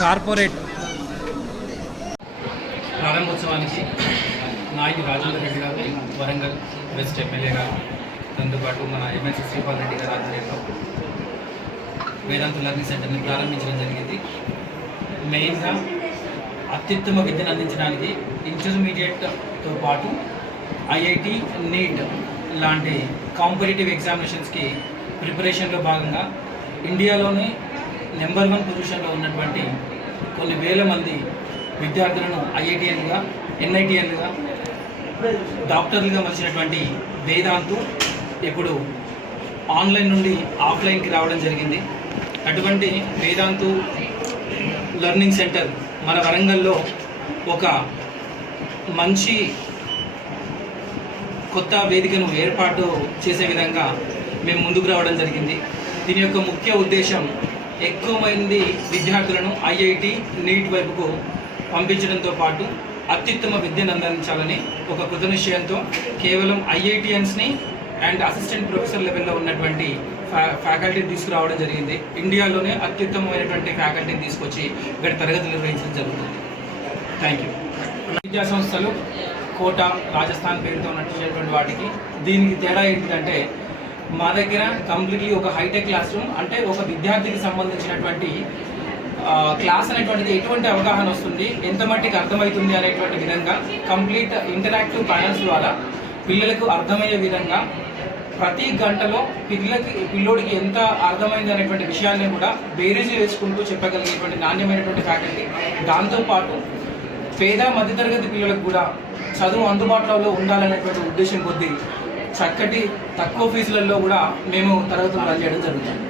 Corporate ప్రారంభోత్సవానికి నాయకు రాజేంద్ర రెడ్డి గారు, Warangal west MLA గారు, దాంతోపాటు మన ఎమ్మెల్సీ శ్రీపాల్ రెడ్డి గారు ఆధ్వర్యంలో వేదాంత లెర్నింగ్ సెంటర్ని ప్రారంభించడం జరిగింది. మెయిన్గా అత్యుత్తమ విద్యను అందించడానికి ఇంటర్మీడియట్తో పాటు ఐఐటి, నీట్ లాంటి కాంపిటేటివ్ ఎగ్జామినేషన్స్కి ప్రిపరేషన్లో భాగంగా ఇండియాలోనే నెంబర్ 1 పొజిషన్లో ఉన్నటువంటి కొన్ని వేల మంది విద్యార్థులను ఐఐటిఎన్లుగా, ఎన్ఐటిఎన్లుగా, డాక్టర్లుగా మలిచినటువంటి వేదాంతు ఇప్పుడు ఆన్లైన్ నుండి ఆఫ్లైన్కి రావడం జరిగింది. అటువంటి వేదాంతు లెర్నింగ్ సెంటర్ మన వరంగల్లో ఒక మంచి కొత్త వేదికను ఏర్పాటు చేసే విధంగా మేము ముందుకు రావడం జరిగింది. దీని యొక్క ముఖ్య ఉద్దేశం ఎక్కువ మంది విద్యార్థులను ఐఐటి, నీట్ వైపుకు పంపించడంతో పాటు అత్యుత్తమ విద్యను అందించాలని ఒక కృతనిశ్చయంతో కేవలం ఐఐటిఎన్స్ని అండ్ అసిస్టెంట్ ప్రొఫెసర్ లెవెల్లో ఉన్నటువంటి ఫ్యాకల్టీని తీసుకురావడం జరిగింది. ఇండియాలోనే అత్యుత్తమమైనటువంటి ఫ్యాకల్టీని తీసుకొచ్చి ఇక్కడ తరగతులు నిర్వహించడం జరుగుతుంది. Thank you. విద్యా సంస్థలు కోట, రాజస్థాన్ పేరుతో నడిచేటువంటి వాటికి దీనికి తేడా ఏంటంటే మా దగ్గర కంప్లీట్లీ ఒక హైటెక్ క్లాస్ రూమ్, అంటే ఒక విద్యార్థికి సంబంధించినటువంటి క్లాస్ అనేటువంటిది ఎటువంటి అవగాహన వస్తుంది, ఎంత మట్టికి అర్థమవుతుంది అనేటువంటి విధంగా కంప్లీట్ ఇంటరాక్టివ్ ప్యానల్స్ ద్వారా పిల్లలకు అర్థమయ్యే విధంగా ప్రతి గంటలో పిల్లోడికి ఎంత అర్థమైంది అనేటువంటి విషయాన్ని కూడా బేరీజు వేసుకుంటూ చెప్పగలిగేటువంటి నాణ్యమైనటువంటి ఫ్యాకల్టీ. దాంతోపాటు పేద మధ్యతరగతి పిల్లలకు కూడా చదువు అందుబాటులో ఉండాలనేటువంటి ఉద్దేశం కొద్దీ చక్కటి తక్కువ ఫీజులలో కూడా మేము తరగతులు రన్ చేయడం జరుగుతుంది.